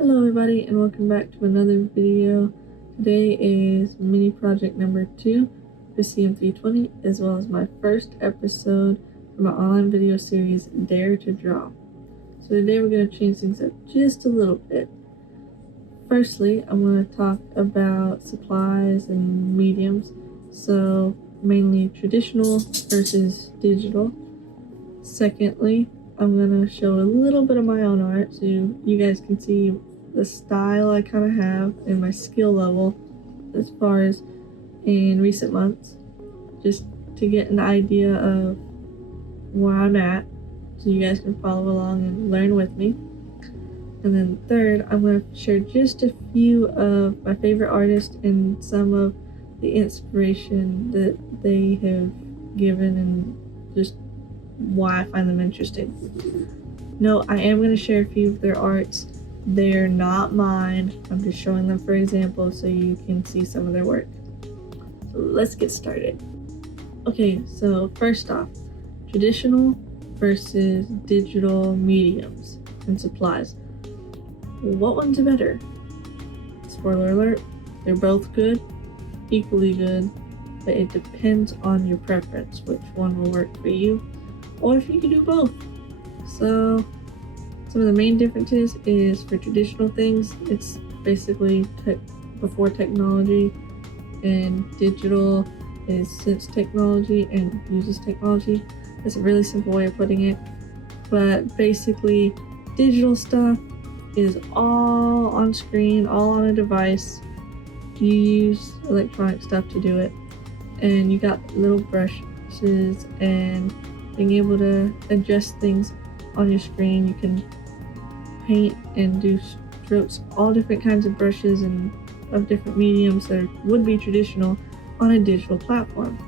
Hello everybody and welcome back to another video. Today is mini project number 2 for CM320 as well as my first episode from my online video series Dare to Draw. So today we're going to change things up just a little bit. Firstly, I'm going to talk about supplies and mediums, so mainly traditional versus digital. Secondly, I'm going to show a little bit of my own art so you guys can see the style I kind of have and my skill level as far as in recent months, just to get an idea of where I'm at so you guys can follow along and learn with me. And then third, I'm going to share just a few of my favorite artists and some of the inspiration that they have given and just why I find them interesting. No, I am going to share a few of their arts. They're not mine. I'm just showing them for example so you can see some of their work. So let's get started. Okay, so first off, traditional versus digital mediums and supplies. What one's better? Spoiler alert, they're both good, equally good, but it depends on your preference, which one will work for you, or if you can do both. So some of the main differences is for traditional things, it's basically before technology, and digital is since technology and uses technology. That's a really simple way of putting it. But basically, digital stuff is all on screen, all on a device. You use electronic stuff to do it. And you got little brushes and being able to adjust things on your screen. You can paint and do strokes, all different kinds of brushes and of different mediums that would be traditional on a digital platform.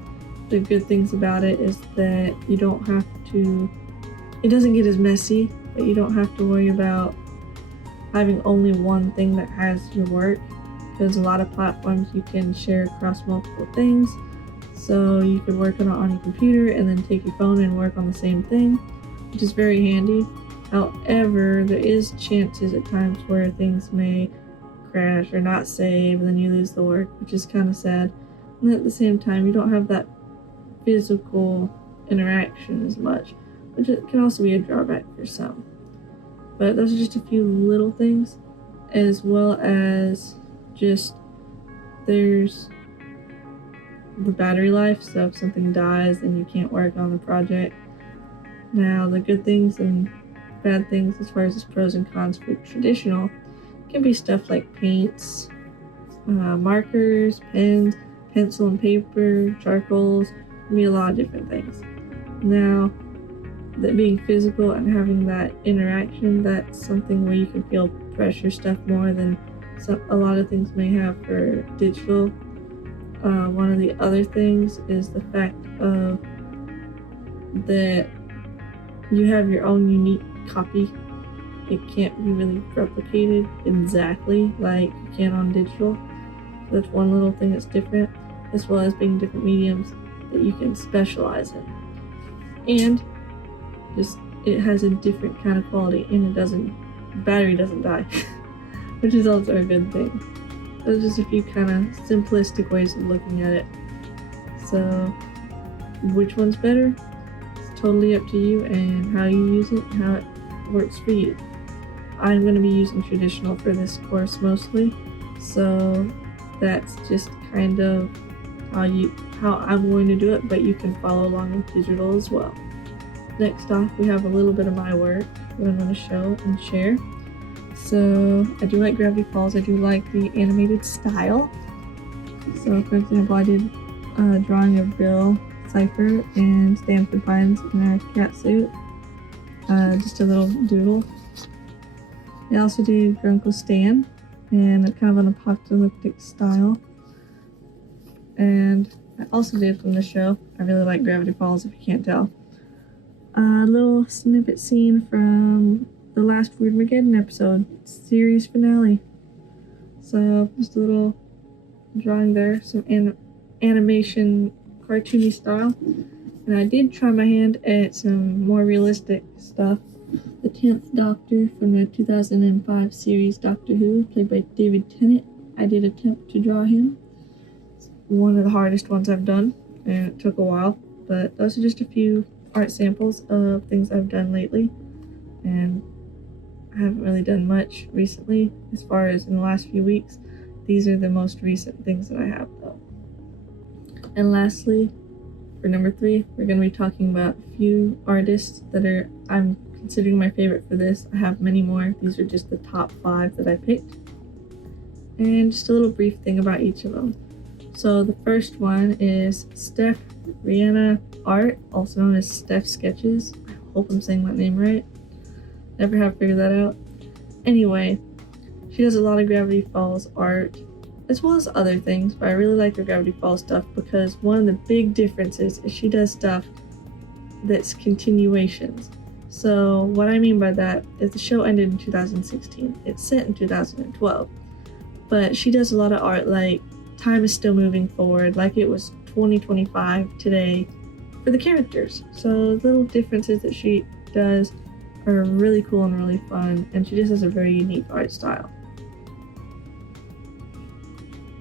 The good things about it is that you don't have to, it doesn't get as messy, but you don't have to worry about having only one thing that has your work, because a lot of platforms you can share across multiple things. So you could work on it on your computer and then take your phone and work on the same thing, which is very handy. However, there is chances at times where things may crash or not save and then you lose the work, which is kind of sad. And at the same time, you don't have that physical interaction as much, which can also be a drawback for some. But those are just a few little things, as well as just there's the battery life, so if something dies then you can't work on the project. Now the good things and bad things as far as its pros and cons for traditional can be stuff like paints, markers, pens, pencil and paper, charcoals, can be a lot of different things. Now that being physical and having that interaction, that's something where you can feel pressure stuff more than a lot of things may have for digital. One of the other things is the fact of that you have your own unique copy. It can't be really replicated exactly like you can on digital. So that's one little thing that's different, as well as being different mediums that you can specialize in. And just it has a different kind of quality, and battery doesn't die, which is also a good thing. Those are just a few kind of simplistic ways of looking at it. So which one's better? It's totally up to you and how you use it, how it works for you. I'm going to be using traditional for this course mostly, so that's just kind of how I'm going to do it, but you can follow along with digital as well. Next off, we have a little bit of my work that I'm going to show and share. So I do like Gravity Falls. I do like the animated style. So for example, I did a drawing of Bill Cipher and Stanford Pines in a cat suit. Just a little doodle. I also did Grunkle Stan in kind of an apocalyptic style. And I also did from the show. I really like Gravity Falls, if you can't tell. A little snippet scene from the last Weirdmageddon episode, series finale. So just a little drawing there, some animation, cartoony style. And I did try my hand at some more realistic stuff, the 10th Doctor from the 2005 series Doctor Who, played by David Tennant. I did attempt to draw him. It's one of the hardest ones I've done, and it took a while, but those are just a few art samples of things I've done lately, and I haven't really done much recently as far as in the last few weeks. These are the most recent things that I have though. And lastly, for number 3, we're going to be talking about a few artists that I'm considering my favorite for this. I have many more. These are just the top 5 that I picked. And just a little brief thing about each of them. So the first one is Steph Rihanna Art, also known as Steph Sketches. I hope I'm saying that name right. Never have figured that out. Anyway, she does a lot of Gravity Falls art, as well as other things, but I really like her Gravity Falls stuff because one of the big differences is she does stuff that's continuations. So what I mean by that is the show ended in 2016. It's set in 2012. But she does a lot of art like time is still moving forward, like it was 2025 today for the characters. So little differences that she does are really cool and really fun, and she just has a very unique art style.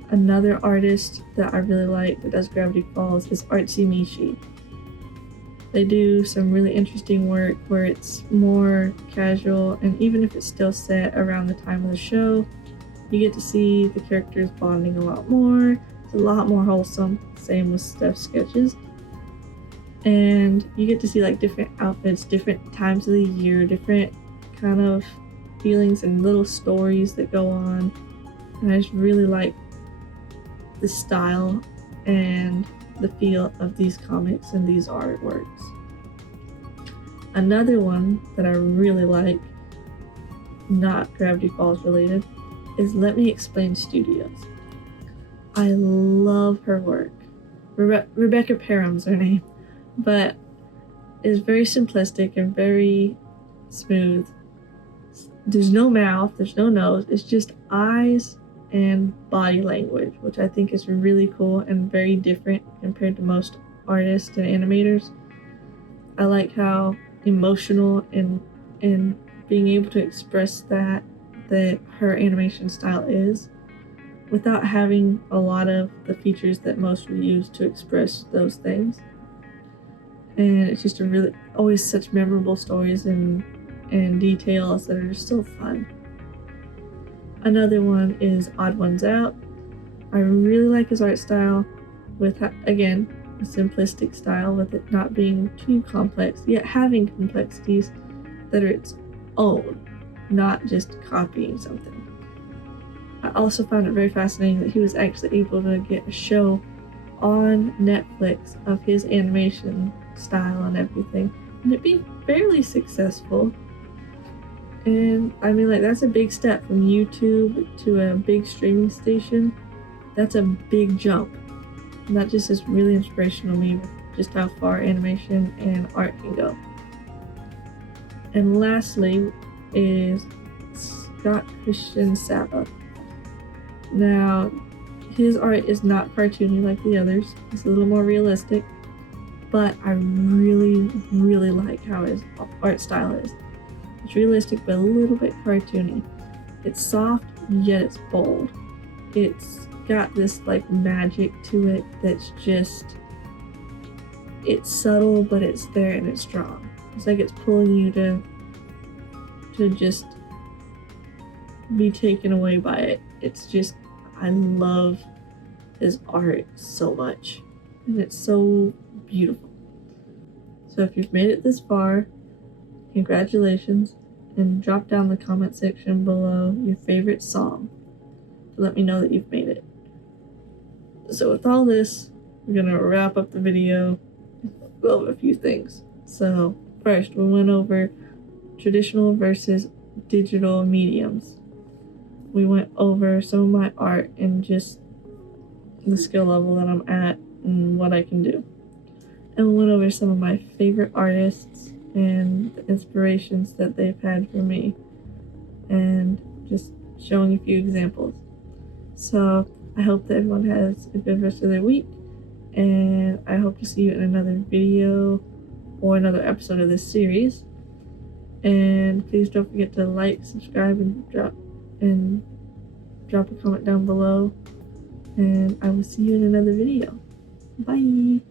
Another artist that I really like that does Gravity Falls is Artsy Mishi. They do some really interesting work where it's more casual, and even if it's still set around the time of the show, you get to see the characters bonding a lot more. It's a lot more wholesome. Same with Steph's sketches. And you get to see like different outfits, different times of the year, different kind of feelings and little stories that go on. And I just really like the style and the feel of these comics and these artworks. Another one that I really like, not Gravity Falls related, is Let Me Explain Studios. I love her work. Rebecca Parham's her name, but it's very simplistic and very smooth. There's no mouth, there's no nose, it's just eyes and body language, which I think is really cool and very different compared to most artists and animators. I like how emotional and being able to express that her animation style is, without having a lot of the features that most would use to express those things. And it's just always such memorable stories and details that are just so fun. Another one is Odd Ones Out. I really like his art style with, again, a simplistic style with it not being too complex, yet having complexities that are its own, not just copying something. I also found it very fascinating that he was actually able to get a show on Netflix of his animation style and everything, and it being fairly successful. And I mean, like, that's a big step from YouTube to a big streaming station. That's a big jump. And that just is really inspirational to me, just how far animation and art can go. And lastly is Scott Christian Saba. Now, his art is not cartoony like the others. It's a little more realistic, but I really, really like how his art style is. It's realistic, but a little bit cartoony. It's soft, yet it's bold. It's got this like magic to it that's just, it's subtle, but it's there and it's strong. It's like it's pulling you to just be taken away by it. It's just, I love his art so much, and it's so beautiful. So if you've made it this far, congratulations, and drop down in the comment section below your favorite song to let me know that you've made it. So with all this, we're gonna wrap up the video, go over a few things. So first, we went over traditional versus digital mediums. We went over some of my art and just the skill level that I'm at and what I can do. And we went over some of my favorite artists and the inspirations that they've had for me, and just showing a few examples. So I hope that everyone has a good rest of their week, and I hope to see you in another video or another episode of this series. And please don't forget to like, subscribe, and drop a comment down below. And I will see you in another video. Bye!